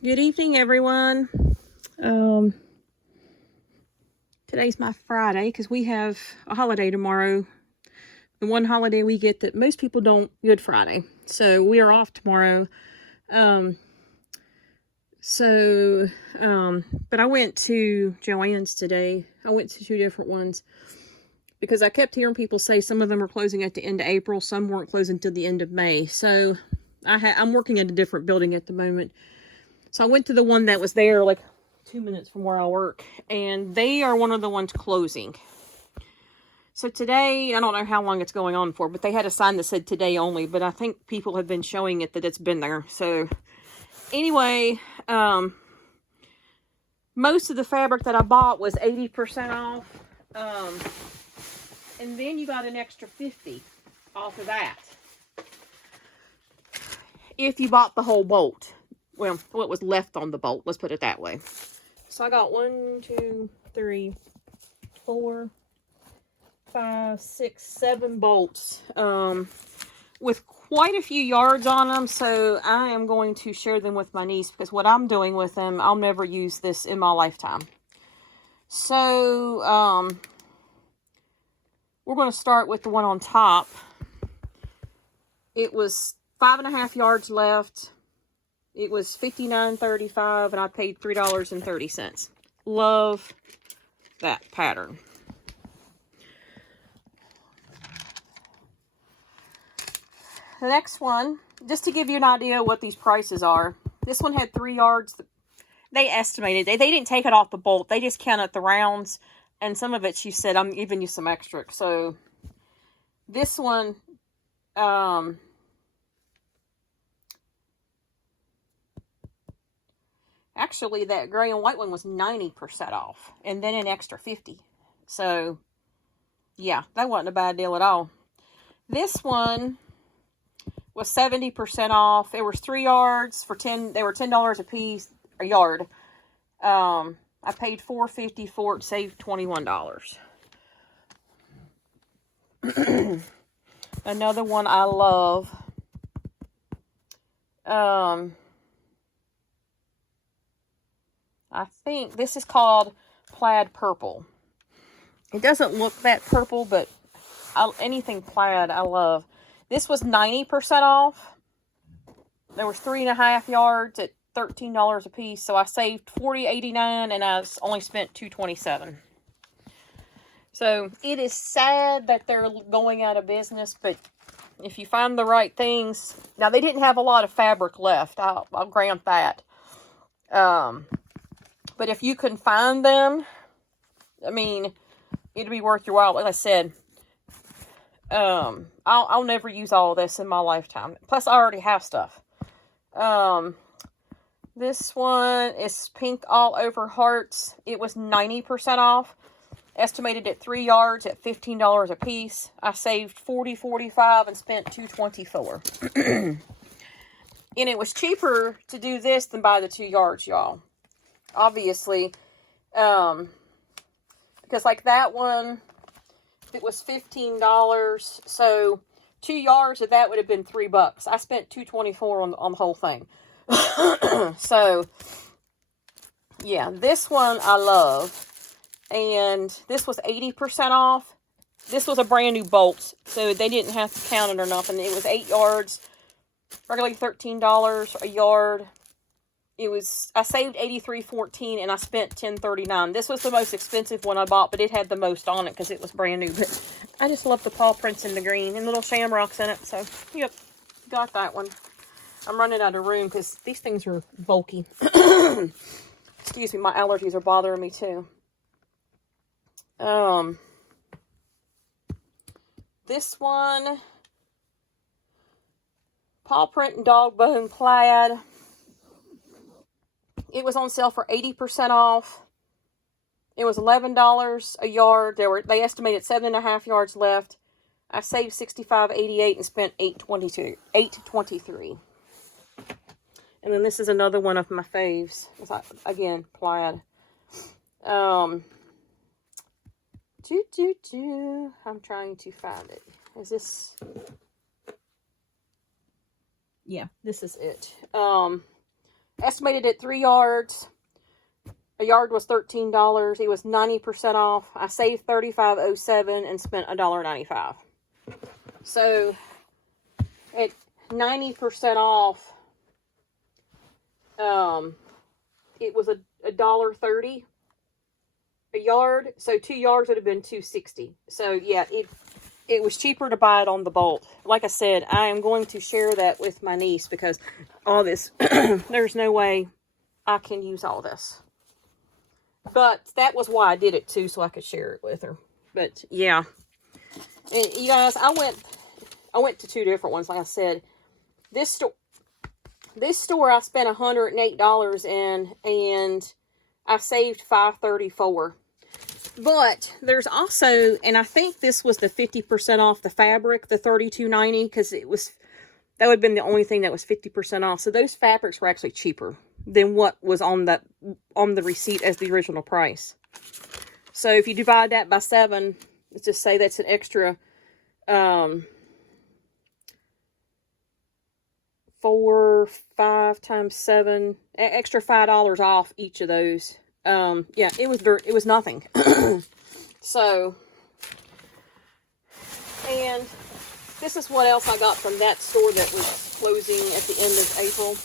Good evening, everyone. Today's my Friday because we have a holiday tomorrow. The one holiday we get that most people don't, Good Friday. So we are off tomorrow. But I went to Joann's today. I went to 2 different ones because I kept hearing people say some of them are closing at the end of April, some weren't closing until the end of May. So I'm working at a different building at the moment. So I went to the one that was there like 2 minutes from where I work, and they are one of the ones closing. So today, I don't know how long it's going on for, but they had a sign that said today only, but I think people have been showing it that it's been there. So anyway, most of the fabric that I bought was 80% off. And then you got an extra 50 off of that if you bought the whole bolt. Well, what was left on the bolt, let's put it that way. So I got 1, 2, 3, 4, 5, 6, 7 bolts with quite a few yards on them. So I am going to share them with my niece because what I'm doing with them, I'll never use this in my lifetime. So we're going to start with the one on top. It was 5.5 yards left. It was $59.35, and I paid $3.30. Love that pattern. The next one, just to give you an idea what these prices are. This one had 3 yards. They estimated. They didn't take it off the bolt. They just counted the rounds. And some of it, she said, I'm giving you some extra. So this one, actually, that gray and white one was 90% off. And then an extra 50. So, yeah, that wasn't a bad deal at all. This one was 70% off. It was 3 yards for they were $10 a piece, a yard. I paid $4.50 for it, saved $21. Another one I love. I think this is called Plaid Purple. It doesn't look that purple, but anything plaid I love. This was 90% off. There was 3.5 yards at $13 a piece, so I saved $40.89, and I only spent $2.27. So it is sad that they're going out of business, but if you find the right things, now they didn't have a lot of fabric left. I'll grant that. But if you can find them, I mean, it'd be worth your while. Like I said, I'll never use all of this in my lifetime. Plus, I already have stuff. This one is pink all over hearts. It was 90% off. Estimated at 3 yards at $15 a piece. I saved $40.45 and spent $2.24. And it was cheaper to do this than buy the 2 yards, y'all. Obviously, because like that one, it was $15. So 2 yards of that would have been $3. I spent $2.24 on the whole thing. So yeah, this one I love. And this was 80% off. This was a brand new bolt, so they didn't have to count it or nothing. It was 8 yards, regularly $13 a yard. I saved $83.14 and I spent $10.39. This was the most expensive one I bought, but it had the most on it because it was brand new. But I just love the paw prints in the green and little shamrocks in it. So, yep, got that one. I'm running out of room because these things are bulky. Excuse me, my allergies are bothering me too. This one, paw print and dog bone plaid. It was on sale for 80% off. It was $11 a yard. They estimated 7.5 yards left. I saved $65.88 and spent $8.23. And then this is another one of my faves. It's like, again, plaid. I'm trying to find it. Is this? Yeah, this is it. Estimated at 3 yards. A yard was $13. It was 90% off. I saved $35.07 and spent $1.95. So at 90% off, it was $1.30 a yard. So 2 yards would have been $2.60. So yeah, it was cheaper to buy it on the bolt. Like I said, I am going to share that with my niece because all this, there's no way I can use all this. But that was why I did it too, so I could share it with her. But yeah, and you guys, I went to 2 different ones. Like I said, this store I spent $108 in, and I saved $534. But there's also, and I think this was the 50% off the fabric, the $32.90, because that would have been the only thing that was 50% off. So those fabrics were actually cheaper than what was on the receipt as the original price. So if you divide that by 7, let's just say that's an extra 5 times 7, extra $5 off each of those. Yeah, it was nothing. So, and this is what else I got from that store that was closing at the end of April.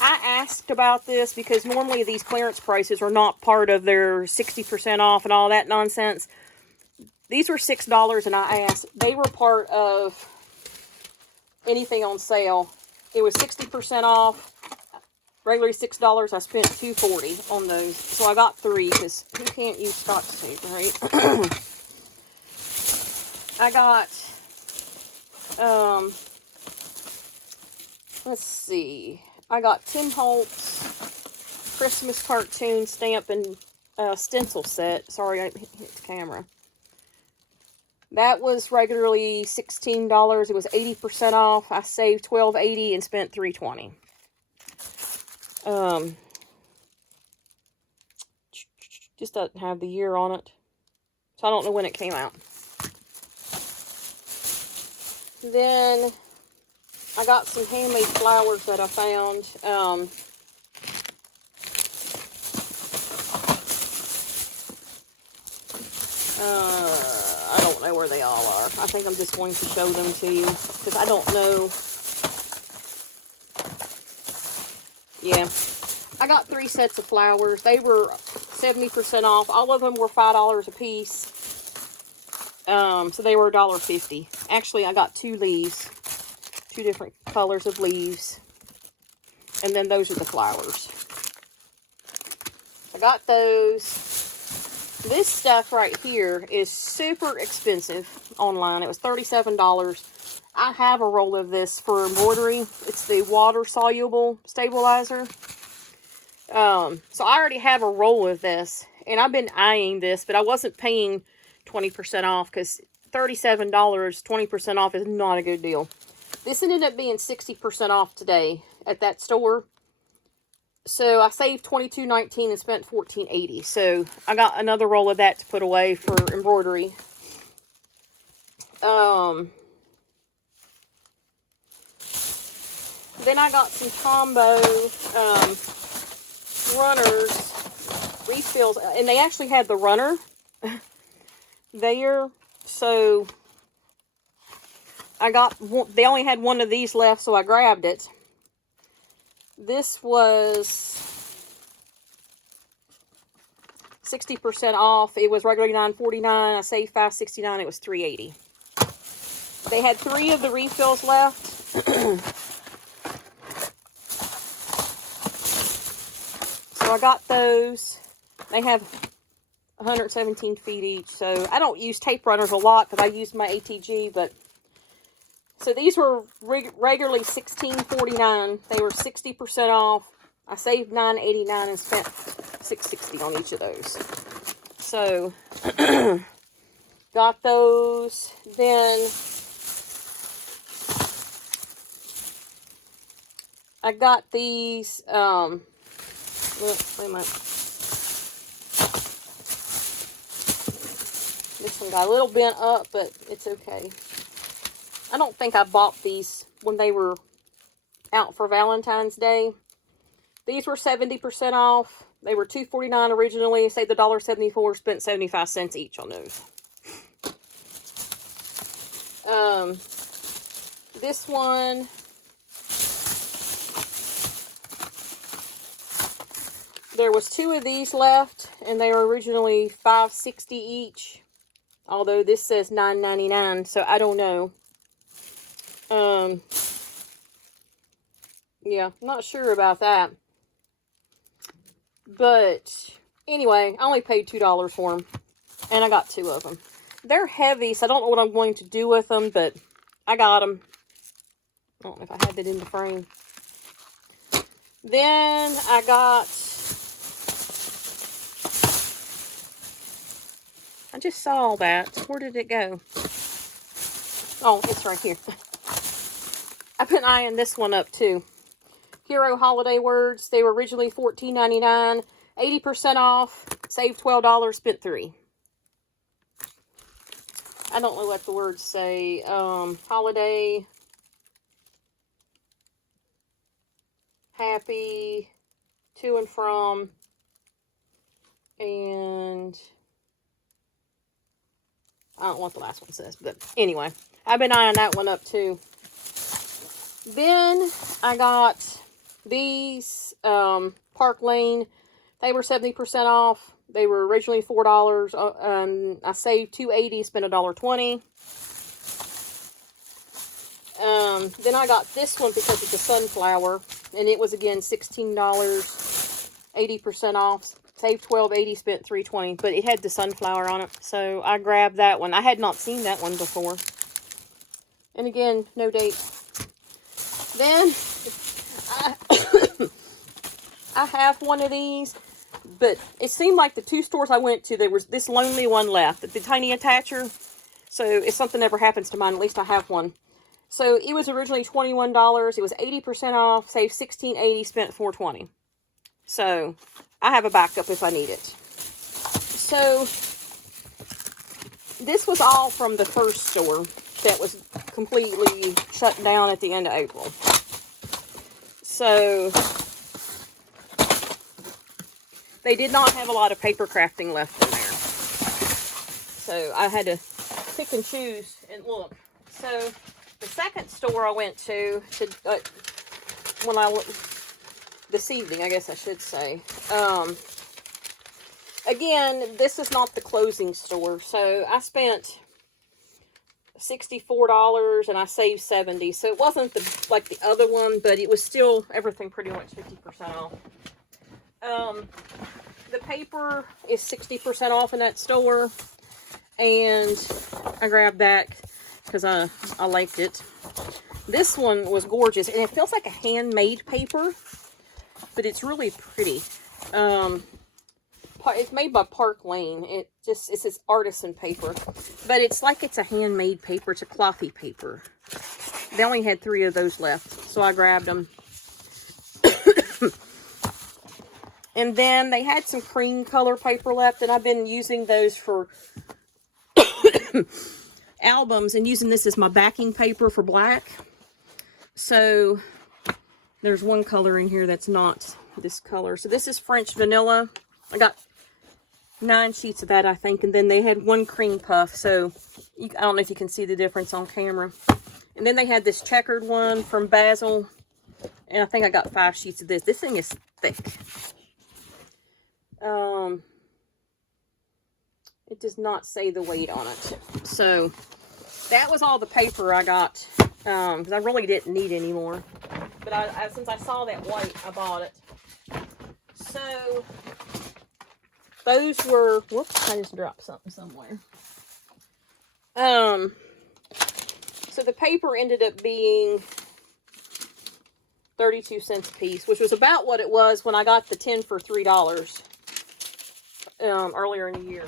I asked about this because normally these clearance prices are not part of their 60% off and all that nonsense. These were $6, and I asked. They were part of anything on sale. It was 60% off. Regularly $6. I spent $2.40 on those. So I got 3 because who can't use Scotch tape, right? I got, let's see. I got Tim Holtz Christmas cartoon stamp and stencil set. Sorry, I hit the camera. That was regularly $16. It was 80% off. I saved $12.80 and spent $3.20. Just doesn't have the year on it, so I don't know when it came out. Then I got some handmade flowers that I found. I don't know where they all are. I think I'm just going to show them to you because I don't know. Yeah, I got 3 sets of flowers. They were 70% off. All of them were $5 a piece. So they were $1.50. Actually, I got 2 leaves. 2 different colors of leaves. And then those are the flowers. I got those. This stuff right here is super expensive online. It was $37. I have a roll of this for embroidery. It's the water-soluble stabilizer. So I already have a roll of this. And I've been eyeing this, but I wasn't paying 20% off because $37, 20% off is not a good deal. This ended up being 60% off today at that store. So I saved $22.19 and spent $14.80. So I got another roll of that to put away for embroidery. Then I got some combo runners, refills, and they actually had the runner there. So I got one, they only had one of these left, so I grabbed it. This was 60% off. It was regularly $9.49. I saved $5.69. It was $3.80. They had 3 of the refills left. So I got those. They have 117 feet each. So I don't use tape runners a lot because I used my ATG, but so these were regularly $16.49. They were 60% off. I saved $9.89 and spent $6.60 on each of those. So got those. Then I got these. Wait a minute. This one got a little bent up, but it's okay. I don't think I bought these when they were out for Valentine's Day. These were 70% off. They were $2.49 originally. Saved $1.74. Spent 75 cents each on those. This one, there was 2 of these left, and they were originally $5.60 each. Although this says $9.99, so I don't know. Yeah, not sure about that. But anyway, I only paid $2 for them, and I got 2 of them. They're heavy, so I don't know what I'm going to do with them, but I got them. I don't know if I had that in the frame. Then I got, I just saw that. Where did it go? Oh, it's right here. I've been eyeing this one up too. Hero Holiday Words. They were originally $14.99. 80% off. Saved $12. Spent $3. I don't know what the words say. Holiday. Happy. To and from. And I don't know what the last one says. But anyway. I've been eyeing that one up too. Then I got these Park Lane. They were 70% off. They were originally $4. I saved $2.80, spent $1.20. Then I got this one because it's a sunflower, and it was again $16, 80% off. Saved $12.80, spent $3.20, but it had the sunflower on it, so I grabbed that one. I had not seen that one before. And again, no date. Then I have one of these, but it seemed like the 2 stores I went to, there was this lonely one left, the tiny attacher. So if something ever happens to mine, at least I have one. So it was originally $21. It was 80% off, saved $16.80, spent $4.20. So I have a backup if I need it. So this was all from the first store that was completely shut down at the end of April. So they did not have a lot of paper crafting left in there. So I had to pick and choose and look. So the second store I went to this evening, I guess I should say. Again, this is not the closing store. So I spent $64 and I saved $70. So it wasn't like the other one, but it was still everything pretty much 50% off. The paper is 60% off in that store, and I grabbed that because I liked it. This one was gorgeous, and it feels like a handmade paper, but it's really pretty. It's made by Park Lane. It's this artisan paper, but it's like it's a handmade paper. It's a clothy paper. They only had 3 of those left, so I grabbed them. And then they had some cream color paper left, and I've been using those for albums and using this as my backing paper for black. So there's one color in here that's not this color. So this is French Vanilla. I got 9 sheets of that, I think, and then they had 1 cream puff. So I don't know if you can see the difference on camera. And then they had this checkered one from Basil, and I think I got 5 sheets of this. This thing is thick. It does not say the weight on it. So that was all the paper I got, because I really didn't need any more. But since I saw that white, I bought it. So those were, whoops, I just dropped something somewhere. So the paper ended up being 32 cents a piece, which was about what it was when I got the 10 for $3 earlier in the year.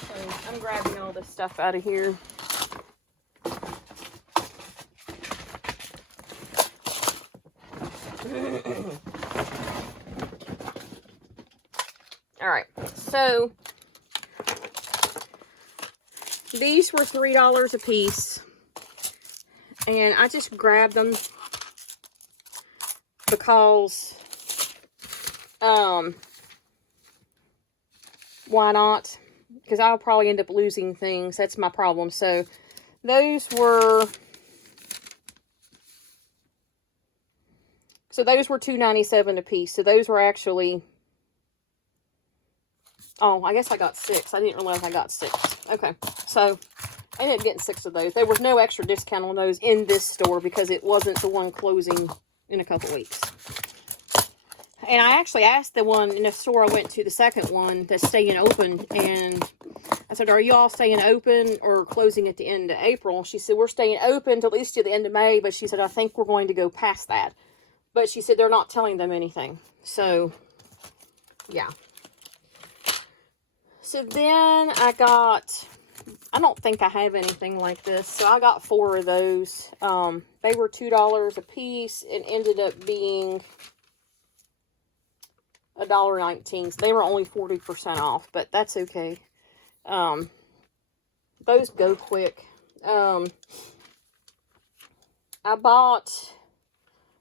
So I'm grabbing all this stuff out of here. All right, so these were $3 a piece, and I just grabbed them because because, why not? Because I'll probably end up losing things. That's my problem. So, those were $2.97 a piece. So, those were actually... Oh, I guess I got 6. I didn't realize I got 6. Okay, so I ended up getting 6 of those. There was no extra discount on those in this store because it wasn't the one closing in a couple weeks. And I actually asked the one in the store I went to, the second one, that's staying open, and I said, are you all staying open or closing at the end of April? She said, we're staying open till at least to the end of May, but she said, I think we're going to go past that. But she said they're not telling them anything. So, yeah. So then I got, I don't think I have anything like this, so I got 4 of those. They were $2 a piece and ended up being $1.19. So they were only 40% off, but that's okay. Those go quick. I bought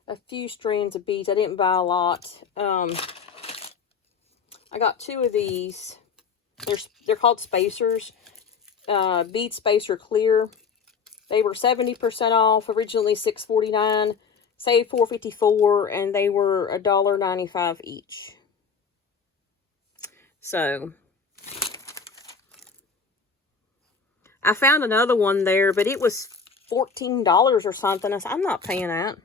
a few strands of beads. I didn't buy a lot. I got 2 of these. They're called spacers. Bead spacer clear. They were 70% off. Originally $6.49. Saved $4.54, and they were $1.95 each. So I found another one there, but it was $14 or something. I said, I'm not paying that.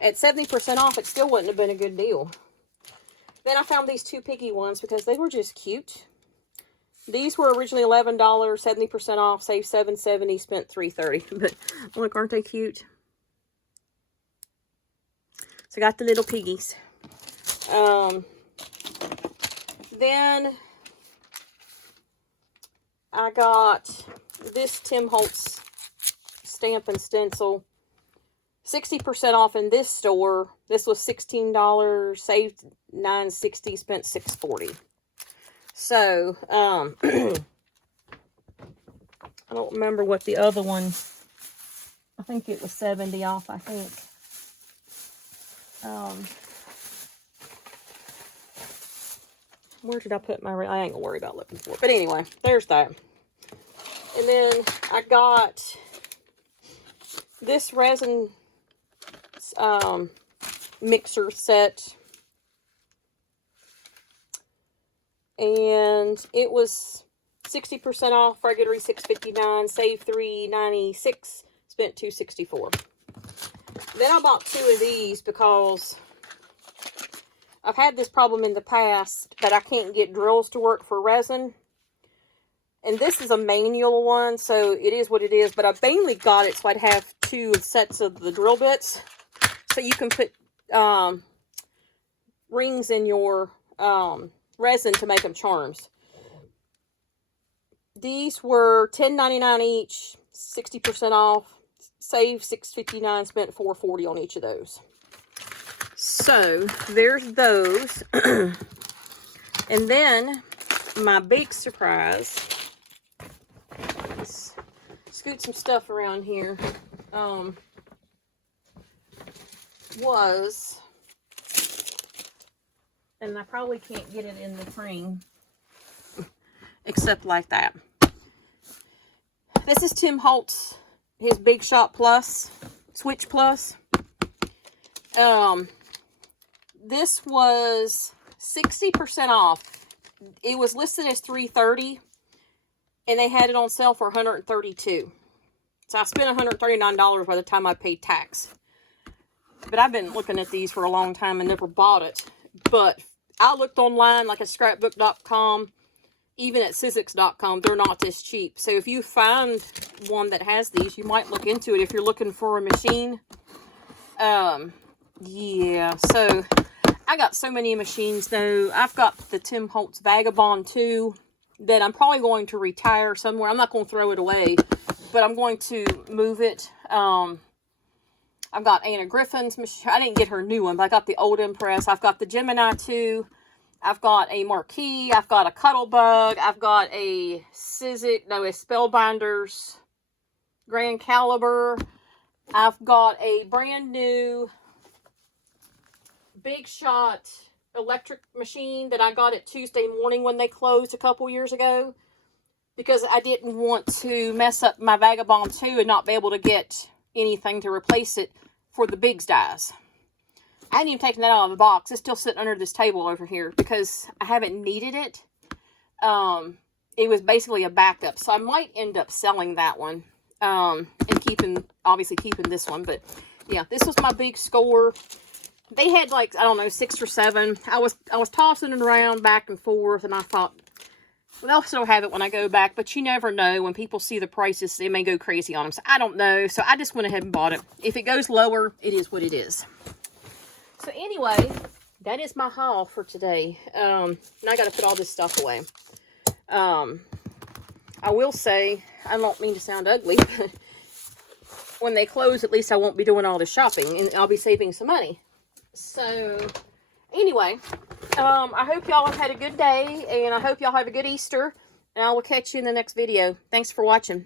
At 70% off, it still wouldn't have been a good deal. Then I found these 2 piggy ones because they were just cute. These were originally $11, 70% off, saved $7.70, spent $3.30. But look, aren't they cute? So I got the little piggies. Then I got this Tim Holtz stamp and stencil. 60% off in this store. This was $16, saved $9.60, spent $6.40. So, I don't remember what the other one, I think it was 70 off, I think. Where did I put my, I ain't gonna worry about looking for it. But anyway, there's that. And then I got this resin mixer set. And it was 60% off, regular $6.59, saved $3.96, spent $2.64. Then I bought 2 of these because I've had this problem in the past that I can't get drills to work for resin. And this is a manual one, so it is what it is. But I mainly got it so I'd have 2 sets of the drill bits. So you can put rings in your resin to make them charms. These were $10.99 each, 60% off, saved $6.59, spent $4.40 on each of those. So there's those. And then my big surprise, let's scoot some stuff around here, was, and I probably can't get it in the frame except like that. This is Tim Holtz, his Big Shot Plus, Switch Plus. This was 60% off. It was listed as $3.30, and they had it on sale for $132. So I spent $139 by the time I paid tax. But I've been looking at these for a long time and never bought it. But I looked online, like at scrapbook.com, even at Sizzix.com, they're not this cheap. So if you find one that has these, you might look into it if you're looking for a machine. Yeah, so I got so many machines though. I've got the Tim Holtz Vagabond 2 that I'm probably going to retire somewhere. I'm not going to throw it away, but I'm going to move it. I've got Anna Griffin's machine. I didn't get her new one, but I got the old Impress. I've got the Gemini 2. I've got a Marquee. I've got a Cuttlebug. I've got a Spellbinders Grand Caliber. I've got a brand new Big Shot electric machine that I got at Tuesday morning when they closed a couple years ago, because I didn't want to mess up my Vagabond 2 and not be able to get anything to replace it for the Biggs dies. I hadn't even taken that out of the box. It's still sitting under this table over here because I haven't needed it. It was basically a backup, so I might end up selling that one, and obviously keeping this one. But yeah, this was my big score. They had, like, I don't know, 6 or 7. I was tossing it around back and forth, and I thought, well, they'll still have it when I go back, but you never know. When people see the prices, they may go crazy on them. So I don't know. So I just went ahead and bought it. If it goes lower, it is what it is. So anyway, that is my haul for today. Now I got to put all this stuff away. I will say, I don't mean to sound ugly, but when they close, at least I won't be doing all the shopping, and I'll be saving some money. So, anyway, I hope y'all have had a good day, and I hope y'all have a good Easter, and I will catch you in the next video. Thanks for watching.